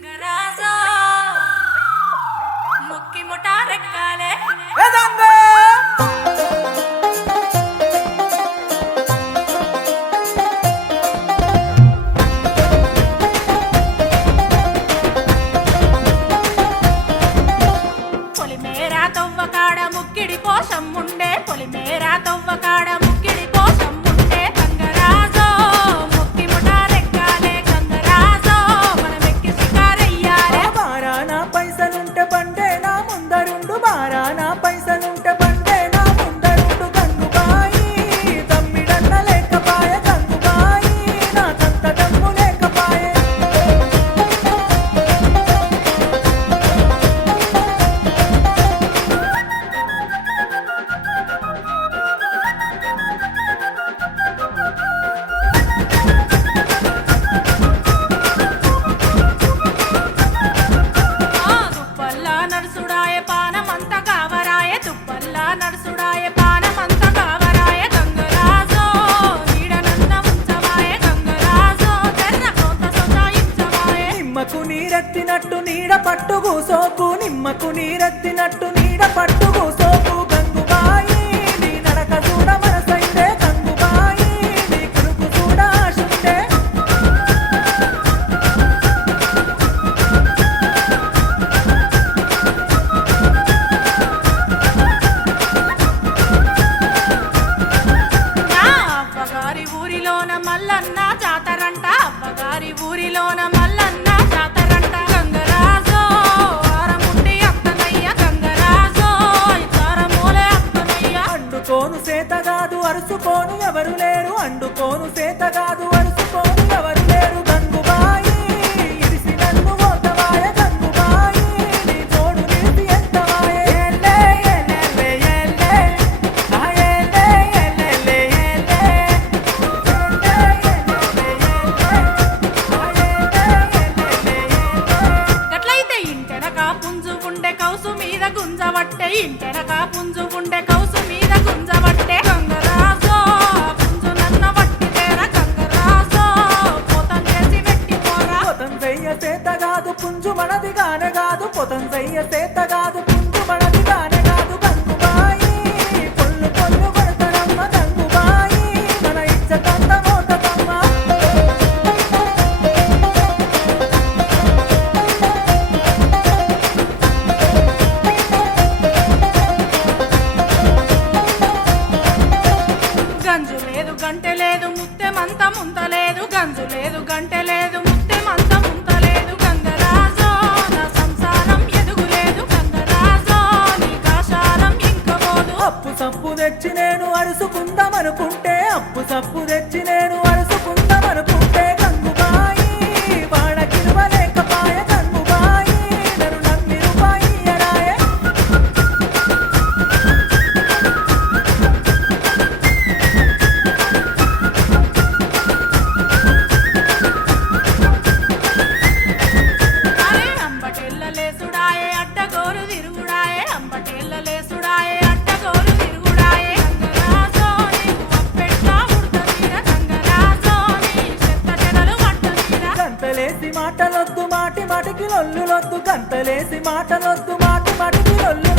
గంగరాజా ముక్కి ముటారెక్కాలే పొలిమేరా తవ్వకాడ ముక్కిడి పోషం ఉండే పొలిమేరా తవ్వకాడ ముక్కిడి పోషం ఉండే గంగరాజో ముక్కి ముటారెక్కాలే గంగరాజో మనమెక్కి షికారయ్యాలే బారానా పైసలుంటే బండే నా ముందరుండు బారానా పైసలుంటే బండే నా ముందరుండు గంగుబాయి తమ్మిడన్న లేకపాయ గంగుబాయి నా సంత దమ్ము లేకపాయే దుప్పల్లా నడుసుడాయ పానమంత కావరాయ దుప్పల్లా నడుసుడాయ పానమంత కావరాయ గంగరాజో నీడనన్న ఉంచవాయ గంగరాజో తెర్ర కోత సొచాయించవాయ నిమ్మకు నీరెత్తినట్టు నీడ పట్టు కూసోకు నిమ్మకు నీరెత్తినట్టు నీడ పట్టు కూసోకు గంగుబాయి నీ నడక చూడ మనసైతే గంగుబాయి నీ కురుకు చూడ ఆశుంటే నా అవ్వగారి ఊరిలోన మల్లన్న జాతరంట అవ్వగారి ఊరిలోన మల్లన్న జాతరంట గంగరాజో ఆరముండి అత్తనయ్య గంగరాజో ఇతారమూలే అత్తనయ్య అండుకోను సేతగాదు అరుసుకోను ఎవరు లేరు అండుకోను సేతగాదు అరుసుకోను ఎవరు లేరు గంగుబాయి ఇడిసి నన్ను మోతవాయ గంగుబాయి నీ తోడు నిలిపి ఎంతవాయే ఏలే ఏలేలే ఏలే ఆ ఏలే ఏలేలే ఏలే ఏలే ఏలేలే ఏలే ఆ ఏలే ఏలేలే ఏలే గట్లయితే ఇంటెనక పుంజు ఉండే కౌసు మీద గుంజవట్టే ఇంటెనక పుంజు ఉండే కౌసు మీద గుంజవట్టే గంగరాజో పుంజు నన్న వట్టితేరా గంగరాజో పోతం చేసి పెట్టిపోరా పొతం చెయ్య సేతగాదు పుంజు మనది గానే కాదు పొతం చెయ్య సేతగాదు పుంజు మనది గానే కాదు గంగుబాయి పొల్లు పొల్లు కొడతరమ్మ గంగుబాయి మన ఇచ్చతంత మోతమ్మ గంజు లేదు గంటె లేదు ముత్తెమంత ముంతలేదు గంజు లేదు గంటె లేదు ముత్తెమంత ముంతలేదు గంగరాజో నా సంసారం ఎదుగులేదు గంగరాజో నీ కాశాలం ఇంకపోదు అప్పు సప్పు తెచ్చి నేను అరుసుకుందామనుకుంటే అప్పు సప్పు తెచ్చి నేను అరుసుకుందామనుకుంటే గంగుబాయి వాడకిలువలేకపాయ గంగుబాయి నన్ను నమ్మి రూపాయి ఎరాయే అరే అంబటెల్లలేసుడాయే అడ్డగోరు తిరుగుడాయే అంబటెల్లలేసుడాయే అడ్డగోరు తిరుగుడాయే గంగరాజో నీకు అప్పెట్లా ఉడతీర గంగరాజో నీ చెత్త చెడలు పట్టతీర గంతలేసి మాటలొద్దు మాటి మాటికి లొల్లులొద్దు గంతలేసి మాటలొద్దు మాటి మాటికి లొల్లు